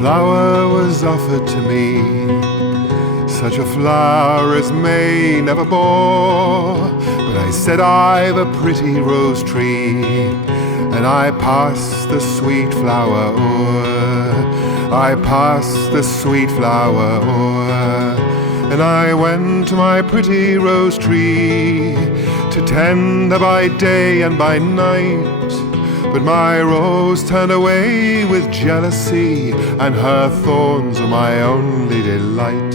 flower was offered to me, such a flower as May never bore. But I said, I've a pretty rose tree, and I passed the sweet flower o'er. I passed the sweet flower o'er. And I went to my pretty rose tree to tend her by day and by night. But my rose turned away with jealousy, and her thorns were my only delight.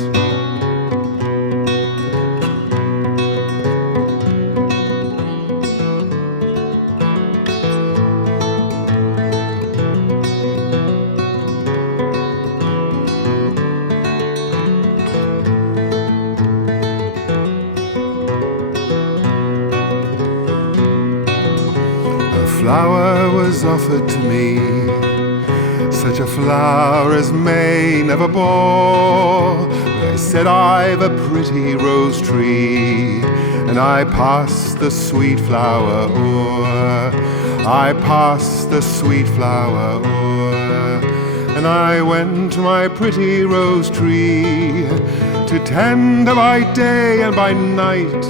Flower was offered to me, such a flower as May never bore. But I said, I've a pretty rose tree, and I passed the sweet flower o'er. I passed the sweet flower o'er. And I went to my pretty rose tree to tend her by day and by night.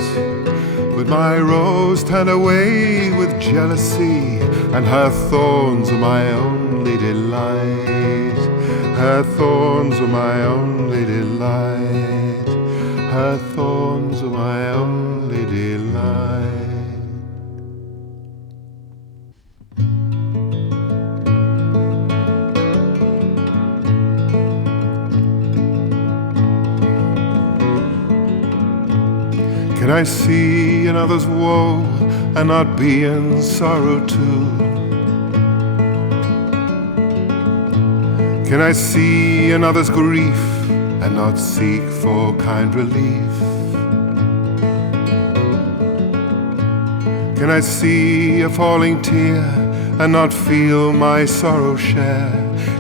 But my rose turned away with jealousy, and her thorns were my only delight. Her thorns were my only delight. Her thorns were my only delight. Can I see another's woe and not be in sorrow too? Can I see another's grief and not seek for kind relief? Can I see a falling tear and not feel my sorrow share?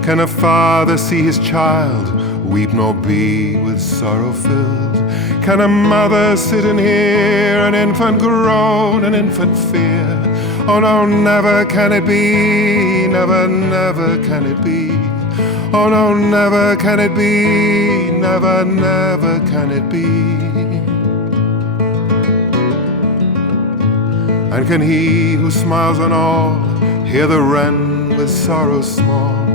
Can a father see his child weep nor be with sorrow filled? Can a mother sit and hear an infant groan, an infant fear? Oh no, never can it be, never, never can it be. Oh no, never can it be, never, never can it be. And can he who smiles on all hear the wren with sorrow small,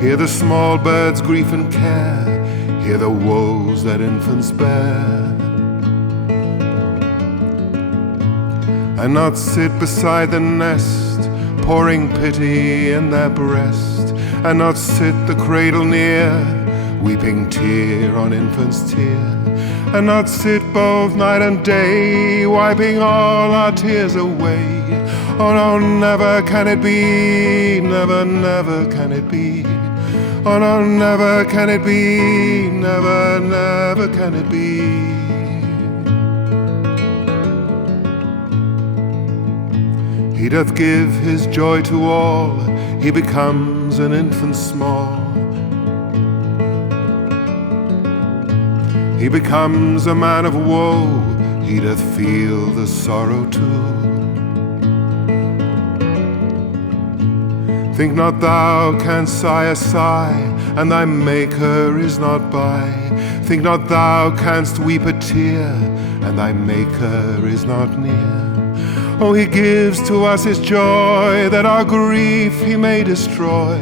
hear the small bird's grief and care, hear the woes that infants bear? And not sit beside the nest, pouring pity in their breast, and not sit the cradle near, weeping tear on infant's tear, and not sit both night and day, wiping all our tears away. Oh no, never can it be, never, never can it be. Oh no, never can it be, never, never can it be. He doth give his joy to all, he becomes an infant small. He becomes a man of woe, he doth feel the sorrow too. Think not thou canst sigh a sigh, and thy Maker is not by. Think not thou canst weep a tear, and thy Maker is not near. Oh, he gives to us his joy, that our grief he may destroy.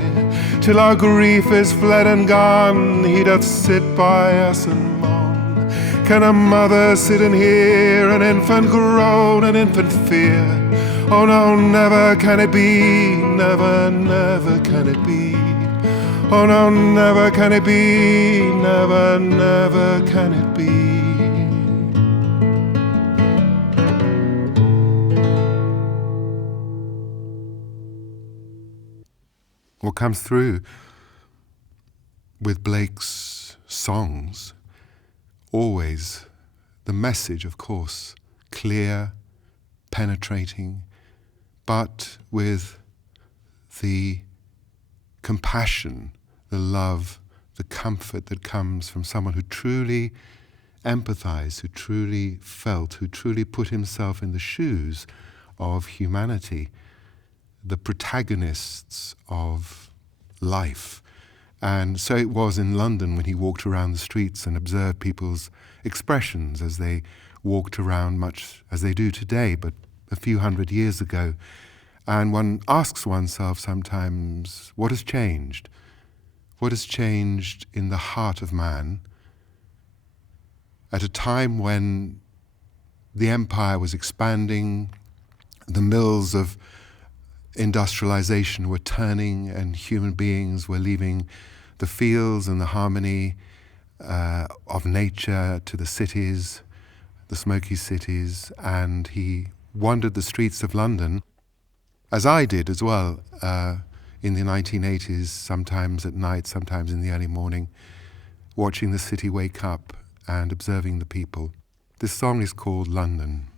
Till our grief is fled and gone, he doth sit by us and moan. Can a mother sit and hear an infant groan, an infant fear? Oh no, never can it be, never, never can it be. Oh no, never can it be, never, never can it be. What comes through with Blake's songs, always the message, of course, clear, penetrating, but with the compassion, the love, the comfort that comes from someone who truly empathized, who truly felt, who truly put himself in the shoes of humanity, the protagonists of life, And so it was in London when he walked around the streets and observed people's expressions as they walked around, much as they do today, but a few hundred years ago. And one asks oneself sometimes, what has changed? What has changed in the heart of man at a time when the empire was expanding, the mills of industrialization were turning, and human beings were leaving the fields and the harmony of nature to the cities, the smoky cities, and he wandered the streets of London, as I did as well, in the 1980s, sometimes at night, sometimes in the early morning, watching the city wake up and observing the people. This song is called London.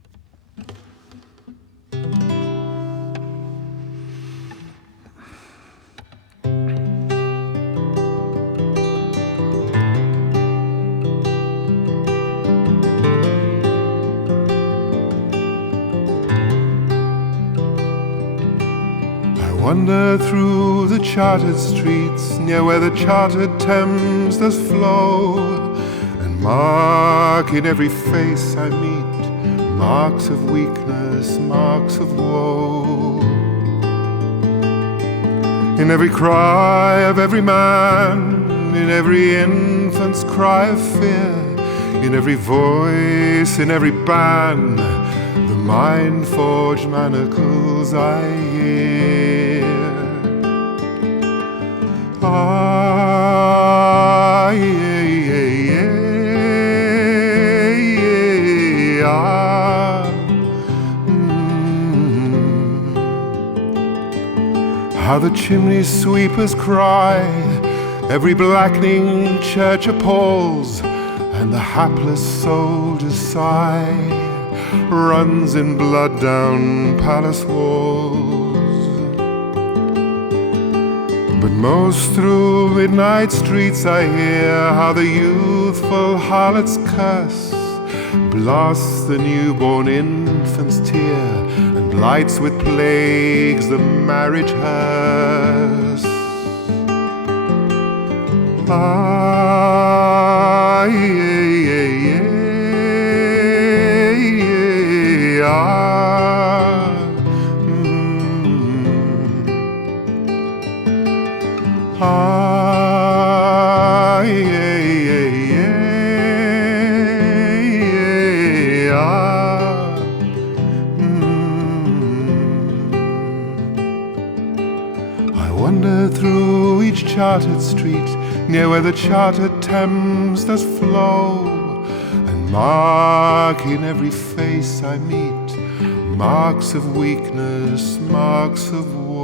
Wander through the chartered streets, near where the chartered Thames does flow, and mark in every face I meet marks of weakness, marks of woe. In every cry of every man, in every infant's cry of fear, in every voice, in every band, the mind-forged manacles I hear. Ah, yeah, yeah, yeah, yeah, ah. How the chimney sweepers cry, every blackening church appalls, and the hapless soldier's sigh runs in blood down palace walls. But most through midnight streets I hear how the youthful harlot's curse blasts the newborn infant's tear and blights with plagues the marriage hearse. Ah, yeah, yeah, yeah, yeah, ah. Ah, yeah, yeah, yeah, yeah, ah. I wander through each chartered street, near where the chartered Thames does flow, and mark in every face I meet marks of weakness, marks of woe.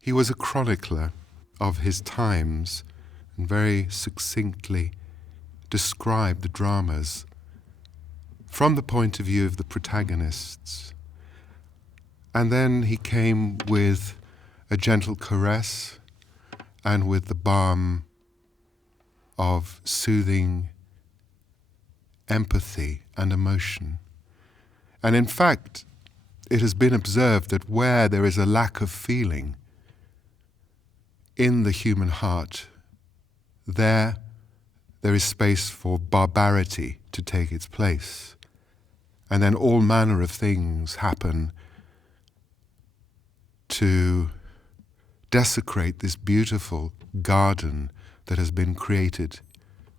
He was a chronicler of his times and very succinctly described the dramas from the point of view of the protagonists. And then he came with a gentle caress and with the balm of soothing empathy and emotion. And in fact, it has been observed that where there is a lack of feeling in the human heart, there is space for barbarity to take its place. And then all manner of things happen to desecrate this beautiful garden that has been created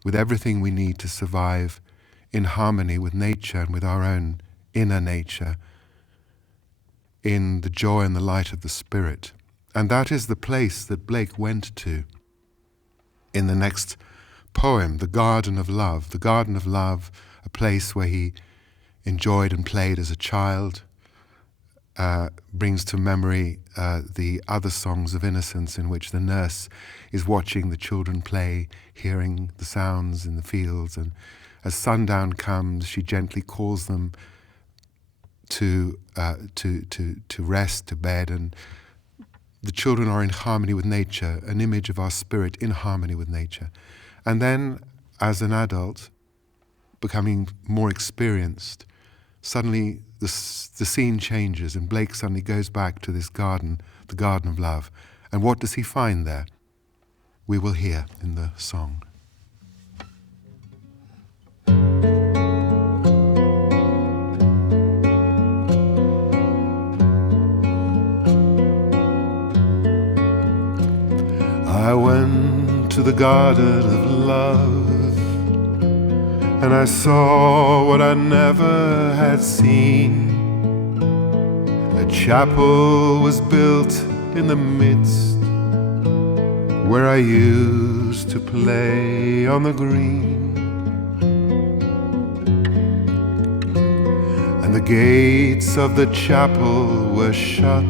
with everything we need to survive in harmony with nature and with our own inner nature, in the joy and the light of the Spirit. And that is the place that Blake went to in the next poem, The Garden of Love. The Garden of Love, a place where he enjoyed and played as a child, brings to memory the other songs of Innocence in which the nurse is watching the children play, hearing the sounds in the fields, and as sundown comes, she gently calls them to rest, to bed, and the children are in harmony with nature, an image of our spirit in harmony with nature. And then, as an adult, becoming more experienced, suddenly the scene changes and Blake suddenly goes back to this garden, the garden of love. And what does he find there? We will hear in the song. I went to the garden of love, and I saw what I never had seen. A chapel was built in the midst, where I used to play on the green. And the gates of the chapel were shut.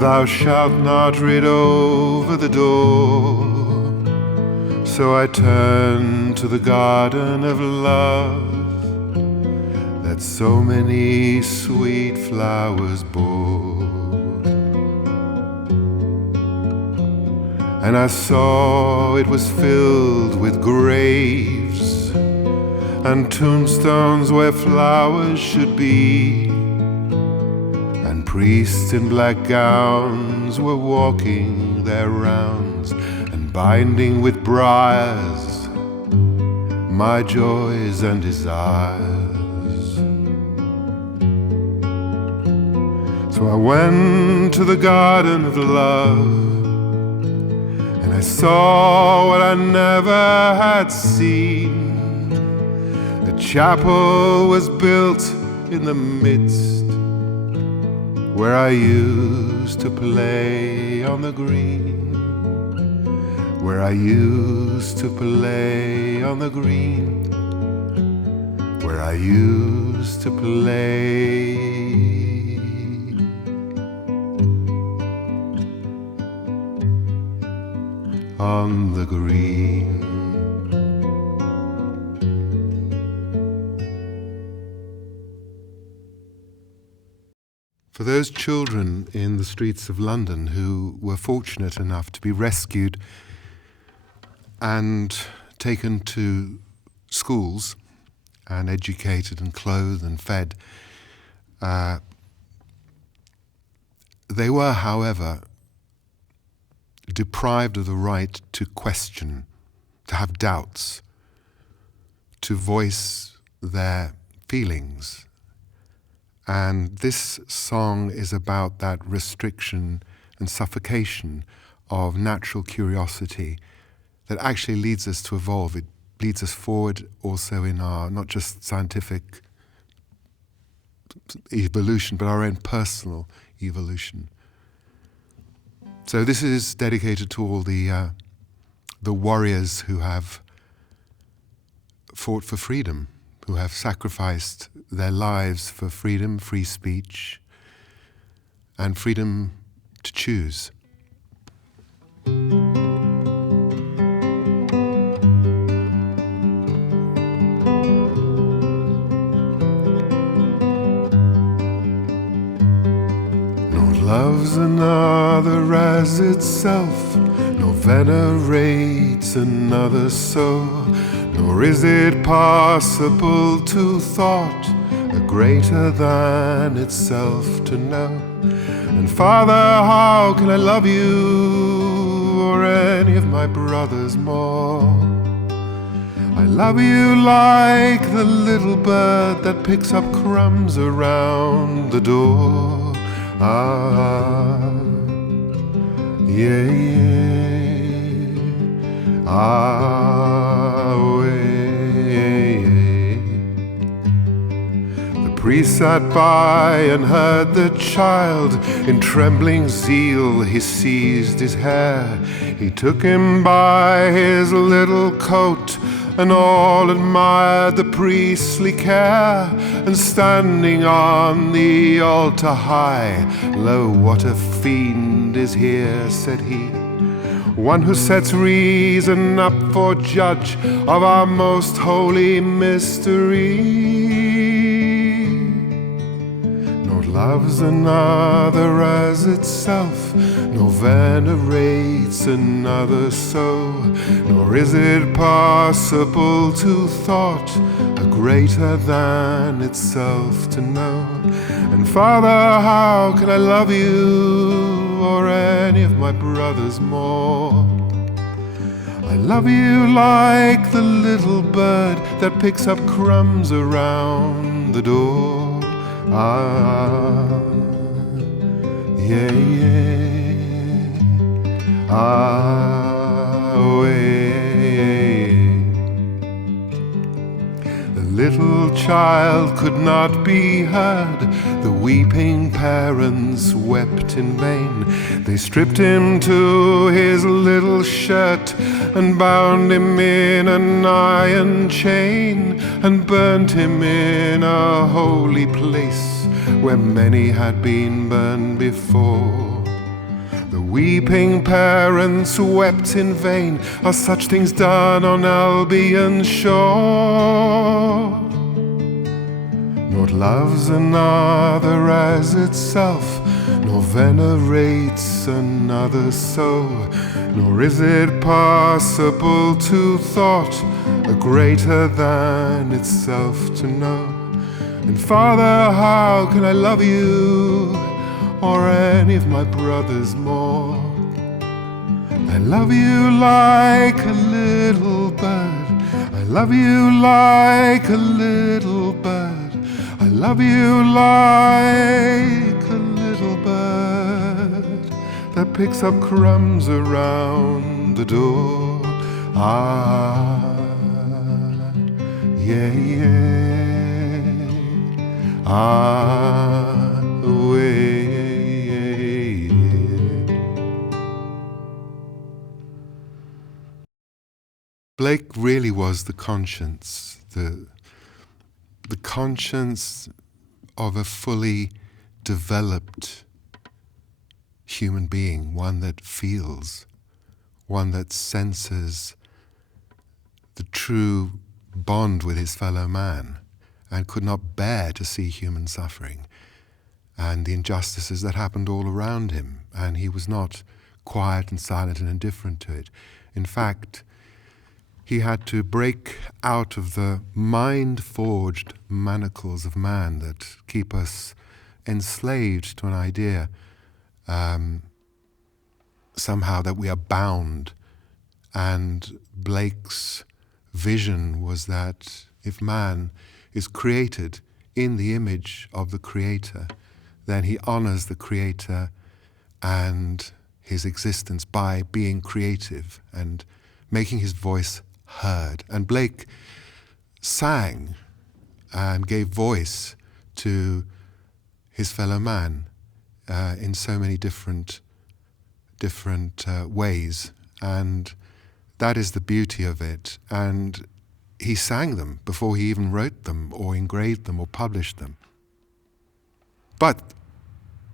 Thou shalt not read over the door. So I turned to the garden of love that so many sweet flowers bore. And I saw it was filled with graves and tombstones where flowers should be. And priests in black gowns were walking their rounds and binding with briars my joys and desires. So I went to the garden of love, and I saw what I never had seen. The chapel was built in the midst, where I used to play on the green. Where I used to play on the green. Where I used to play on the green. For those children in the streets of London who were fortunate enough to be rescued and taken to schools and educated and clothed and fed, they were, however, deprived of the right to question, to have doubts, to voice their feelings. And this song is about that restriction and suffocation of natural curiosity that actually leads us to evolve. It leads us forward also in our, not just scientific evolution, but our own personal evolution. So this is dedicated to all the warriors who have fought for freedom, who have sacrificed their lives for freedom, free speech, and freedom to choose. Nor loves another as itself, nor venerates another so, nor is it possible to thought a greater than itself to know. And Father, how can I love you or any of my brothers more? I love you like the little bird that picks up crumbs around the door. Ah, yeah, yeah. Ah, the priest sat by and heard the child. In trembling zeal he seized his hair. He took him by his little coat, and all admired the priestly care. And standing on the altar high, lo, what a fiend is here, said he, one who sets reason up for judge of our most holy mystery. Nor loves another as itself, nor venerates another so, nor is it possible to thought a greater than itself to know. And Father, how can I love you or any of my brothers more? I love you like the little bird that picks up crumbs around the door. Ah, yeah, yeah. Ah, way. The little child could not be heard. The weeping parents wept in vain. They stripped him to his little shirt and bound him in an iron chain and burnt him in a holy place where many had been burned before. The weeping parents wept in vain. Are such things done on Albion's shore? Naught loves another as itself, nor venerates another so, nor is it possible to thought a greater than itself to know. And Father, how can I love you or any of my brothers more? I love you like a little bird. I love you like a little bird. I love you like a little bird that picks up crumbs around the door. Ah, yeah, yeah. Ah, way. Blake really was the conscience, the conscience of a fully developed human being, one that feels, one that senses the true bond with his fellow man and could not bear to see human suffering and the injustices that happened all around him. And he was not quiet and silent and indifferent to it. In fact, he had to break out of the mind-forged manacles of man that keep us enslaved to an idea somehow that we are bound. And Blake's vision was that if man is created in the image of the Creator, then he honors the Creator and his existence by being creative and making his voice heard. And Blake sang and gave voice to his fellow man in so many different ways, and that is the beauty of it. And he sang them before he even wrote them or engraved them or published them. But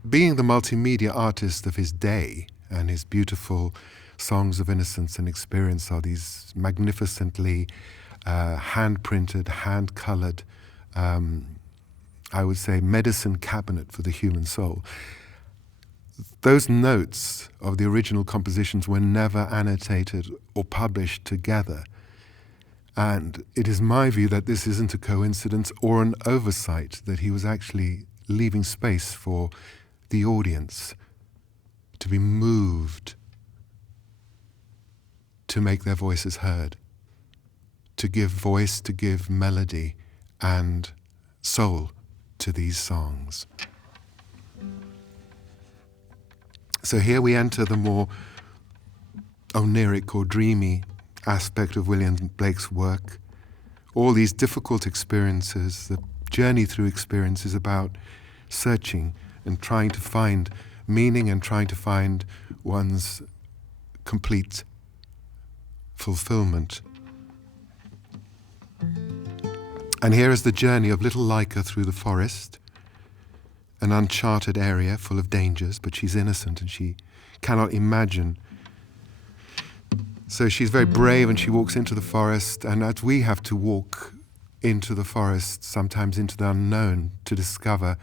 being the multimedia artist of his day, and his beautiful songs of innocence and experience are these magnificently hand-printed, hand-colored, I would say, medicine cabinet for the human soul. Those notes of the original compositions were never annotated or published together. And it is my view that this isn't a coincidence or an oversight, that he was actually leaving space for the audience to be moved, to make their voices heard, to give voice, to give melody and soul to these songs. So here we enter the more oniric or dreamy aspect of William Blake's work. All these difficult experiences, the journey through experiences about searching and trying to find meaning and trying to find one's complete fulfillment. And here is the journey of little Leica through the forest, an uncharted area full of dangers, but she's innocent and she cannot imagine. So she's very brave and she walks into the forest, and as we have to walk into the forest, sometimes into the unknown, to discover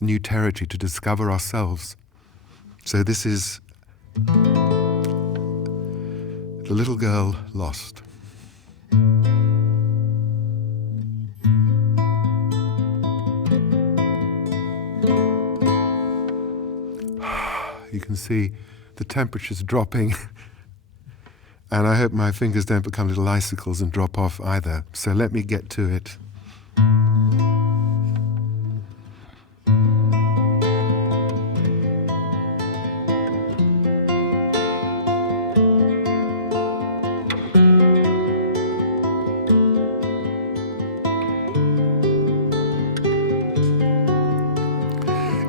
new territory, to discover ourselves. So this is the little girl lost. You can see the temperature's dropping. And I hope my fingers don't become little icicles and drop off either. So let me get to it.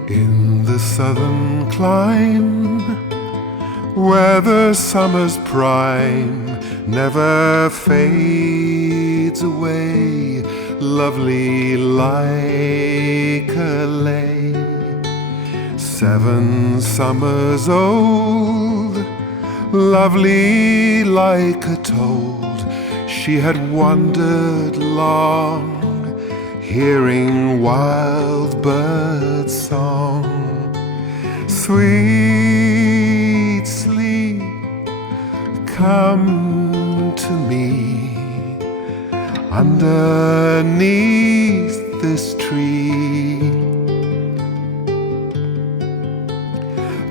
In the southern clime, where the summer's prime never fades away, lovely like a lay, 7 summers old, lovely like a told, she had wandered long, hearing wild bird song. Sweet sleep, come to me underneath this tree.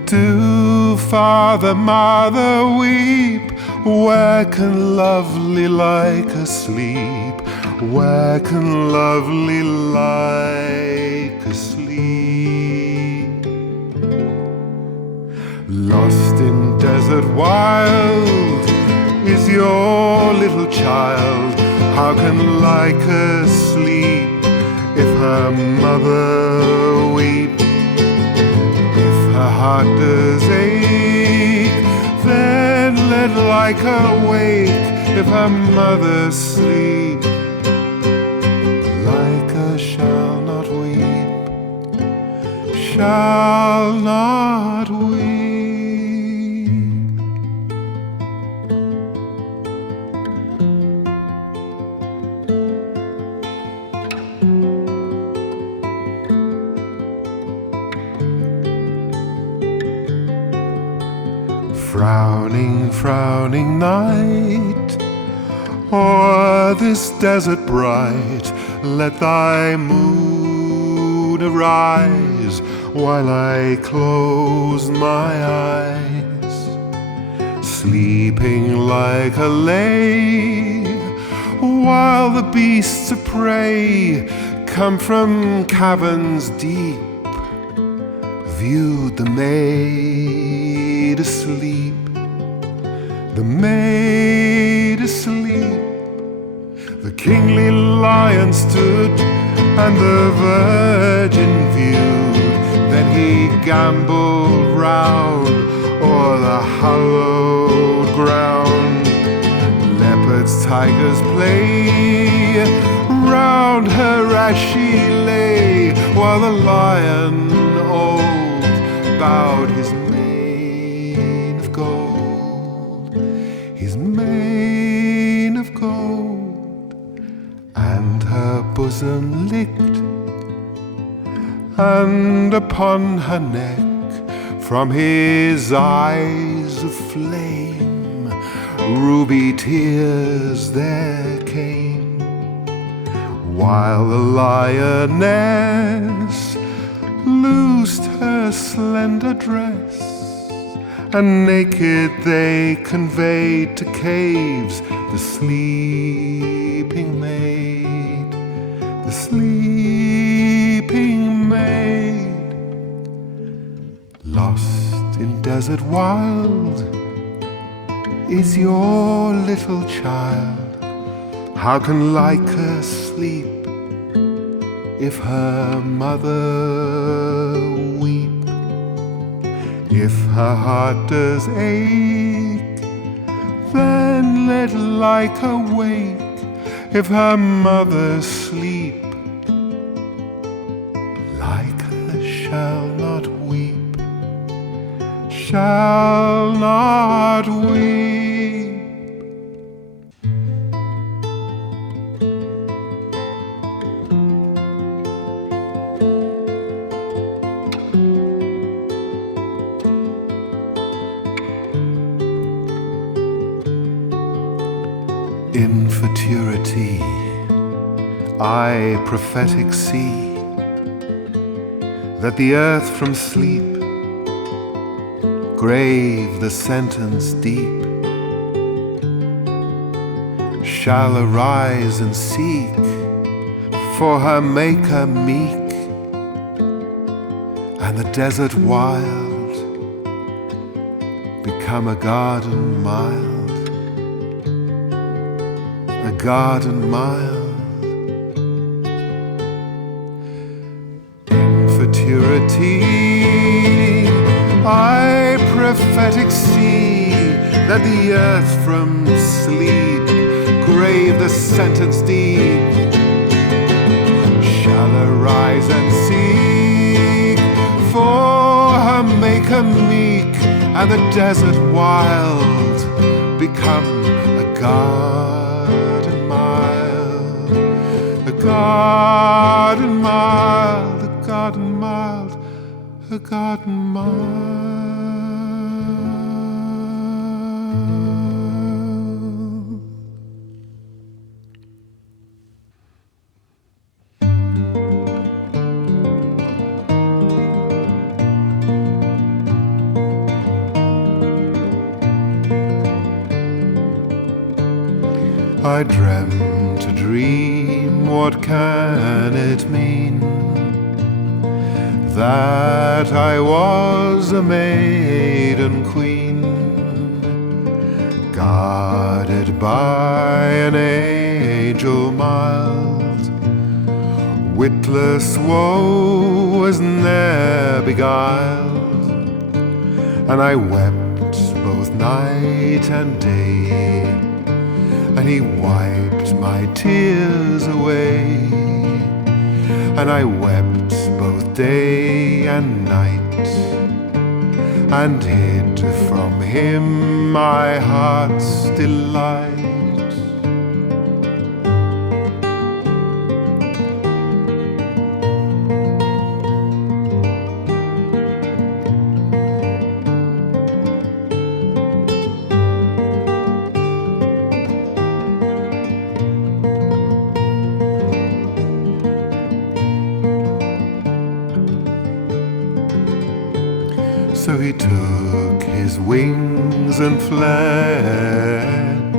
Do father, mother weep? Where can lovely like a sleep? Where can lovely like a sleep? Lost in desert wild is your little child. How can like her sleep if her mother weep? If her heart does ache, then let like her wake. If her mother sleep, shall not weep, shall not weep. Frowning, frowning night, o'er this desert bright, let thy moon arise while I close my eyes. Sleeping like a lay, while the beasts of prey come from caverns deep, viewed the maid asleep, the maid asleep. The kingly lion stood and the virgin viewed. Then he gamboled round o'er the hallowed ground. Leopards, tigers play round her as she lay, while the lion old bowed his mane of gold, his mane of gold, and her bosom licked, and upon her neck from his eyes of flame ruby tears there came, while the lioness loosed her slender dress, and naked they conveyed to caves the sleeping maid, the sleeping maid. Lost in desert wild is your little child. How can like her sleep if her mother weep? If her heart does ache, then let like her wake. If her mother sleep, like her shall not weep, shall not weep. In futurity, I prophetic see that the earth from sleep grave the sentence deep, shall arise and seek for her maker meek, and the desert wild become a garden mild, a garden mild. In futurity I prophetic see that the earth from sleep grave the sentence deep, shall arise and seek for her maker meek, and the desert wild become a garden mild, a garden mild, a garden mild, a garden mild. I dreamt a dream, what can it mean? That I was a maiden queen, guarded by an angel mild. Witless woe was ne'er beguiled, and I wept both night and day, and he wiped my tears away, and I wept both day and night, and hid from him my heart's delight. So he took his wings and fled,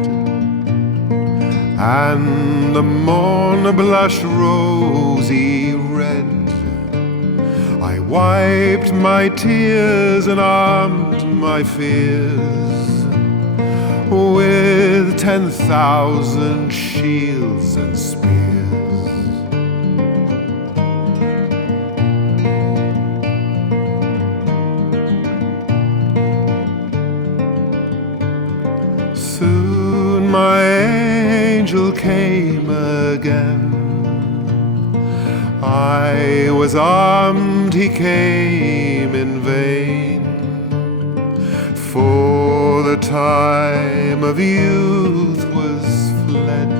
and the morn blushed rosy red. I wiped my tears and armed my fears with 10,000 shields and spears. Soon my angel came again. I was armed, he came in vain, for the time of youth was fled,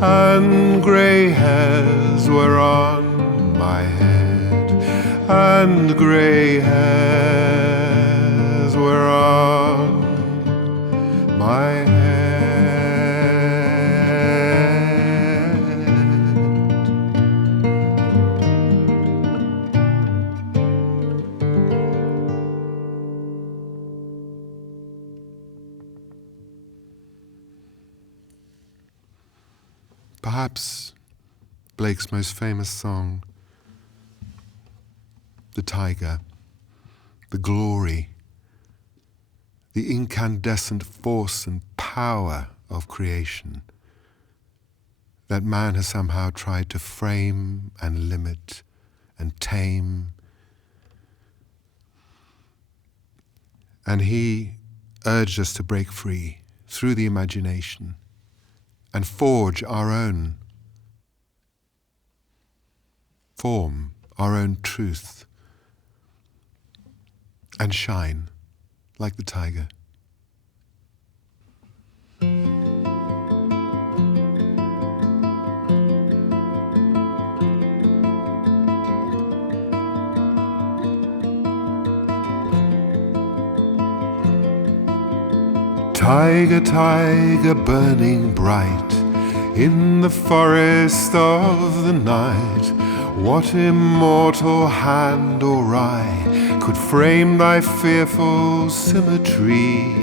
and grey hairs were on my head, and grey hairs were on my head. Perhaps Blake's most famous song, the Tyger, the glory, the incandescent force and power of creation that man has somehow tried to frame and limit and tame. And he urged us to break free through the imagination and forge our own form, our own truth, and shine like the Tyger. Tyger, Tyger, burning bright in the forest of the night, what immortal hand or eye could frame thy fearful symmetry.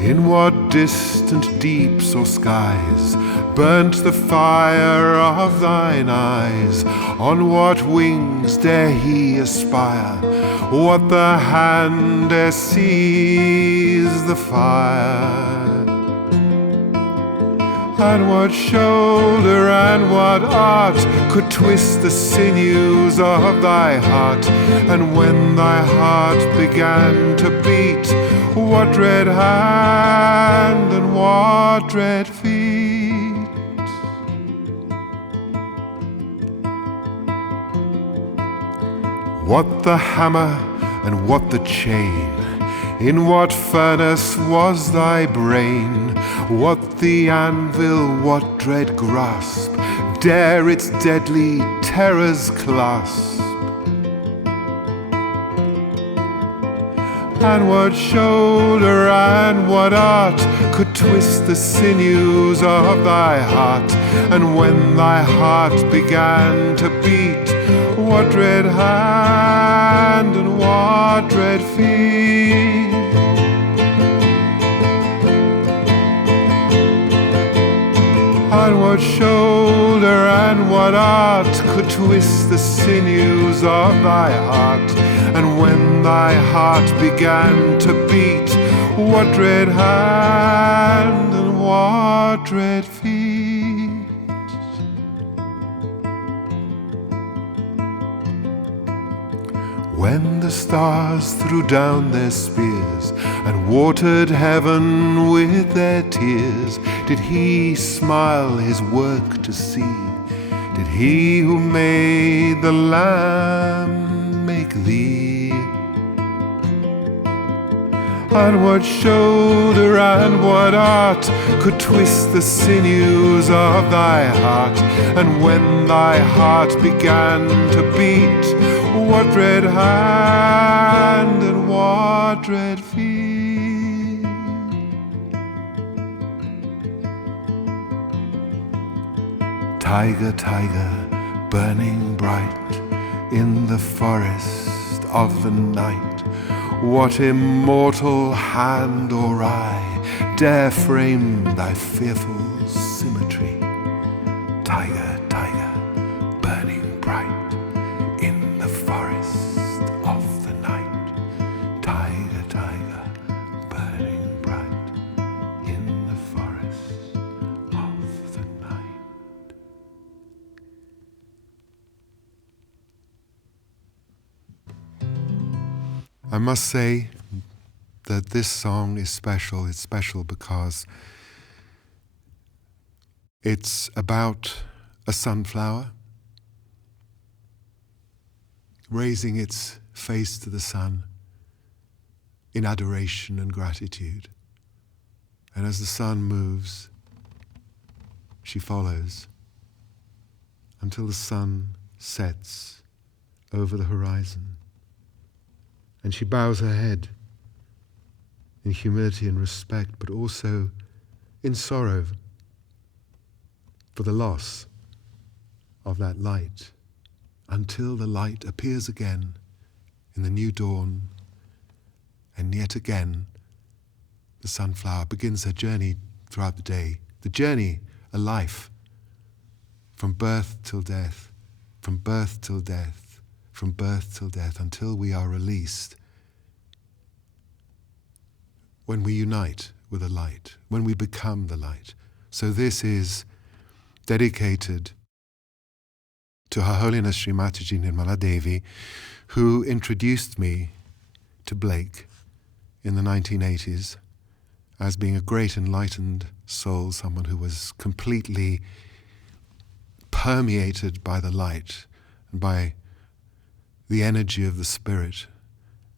In what distant deeps or skies burnt the fire of thine eyes? On what wings dare he aspire? What the hand dare seize the fire? And what shoulder and what art could twist the sinews of thy heart? And when thy heart began to beat, what dread hand and what dread feet? What the hammer and what the chain? In what furnace was thy brain? What the anvil, what dread grasp dare its deadly terrors clasp? And what shoulder and what art could twist the sinews of thy heart? And when thy heart began to beat, what dread hand and what dread feet? And what shoulder and what art could twist the sinews of thy heart? And when thy heart began to beat, what dread hand and what dread feet? When the stars threw down their spears and watered heaven with their tears, did he smile his work to see? Did he who made the Lamb make thee? And what shoulder and what art could twist the sinews of thy heart? And when thy heart began to beat, what dread hand and what dread feet? Tyger, Tyger, burning bright in the forest of the night, what immortal hand or eye dare frame thy fearful symmetry? Tyger, Tyger, burning bright in the forest of the night. Tyger, Tyger, burning bright in the forest of the night. I must say that this song is special. It's special because it's about a sunflower raising its face to the sun in adoration and gratitude. And as the sun moves, she follows until the sun sets over the horizon. And she bows her head in humility and respect, but also in sorrow for the loss of that light, until the light appears again in the new dawn, and yet again the sunflower begins her journey throughout the day, the journey, a life, from birth till death, from birth till death, from birth till death, until we are released, when we unite with the light, when we become the light. So this is dedicated to Her Holiness Sri Mataji Nirmala Devi, who introduced me to Blake in the 1980s as being a great enlightened soul, someone who was completely permeated by the light and by the energy of the Spirit,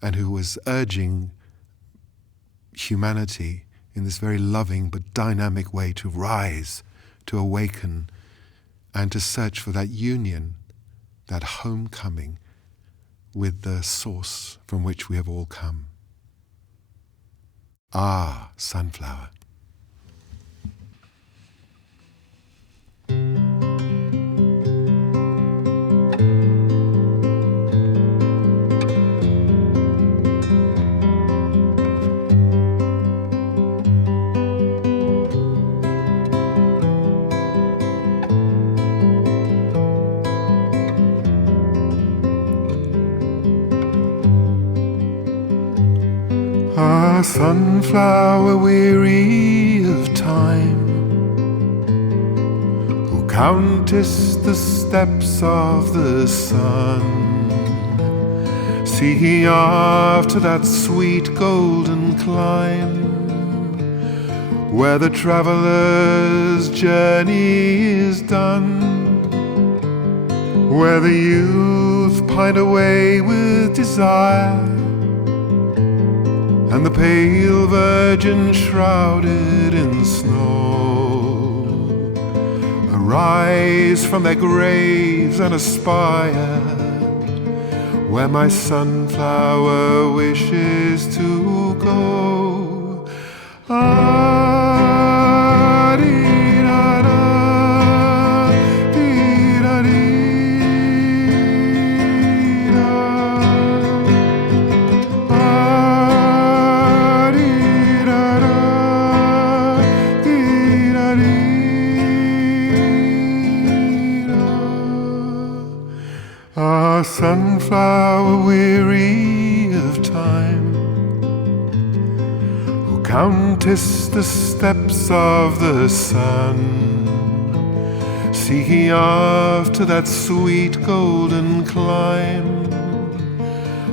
and who was urging humanity in this very loving but dynamic way to rise, to awaken, and to search for that union, that homecoming with the source from which we have all come. Ah, sunflower. sunflower weary of time, who countest the steps of the sun, seeking after that sweet golden clime, where the traveler's journey is done, where the youth pine away with desire, and the pale virgin shrouded in snow arise from their graves and aspire, where my sunflower wishes to go. Ah, dee, da, da, dee, da, dee, da. Ah, dee, da, da, dee, da, dee, da. Ah, sunflower weary of time, who countest the steps of the sun, seeking after that sweet golden clime,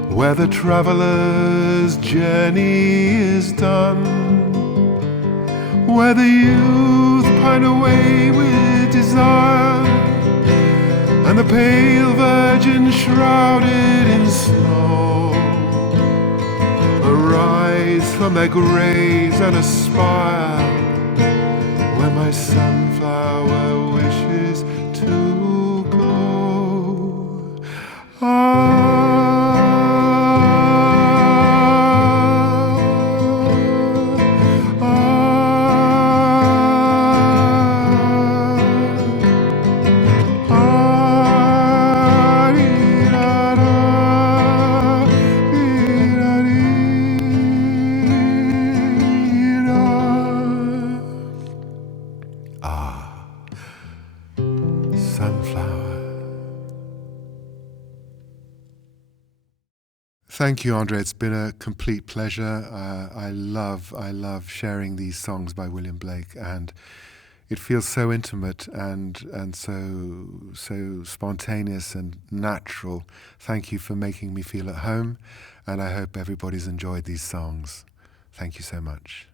where the traveler's journey is done, where the youth pine away with desire, and the pale virgin shrouded in snow arise from their graves and aspire, where my sunflower wishes to go. Ah, sunflower. Thank you, Andre. It's been a complete pleasure. I love sharing these songs by William Blake, and it feels so intimate and so spontaneous and natural. Thank you for making me feel at home, and I hope everybody's enjoyed these songs. Thank you so much.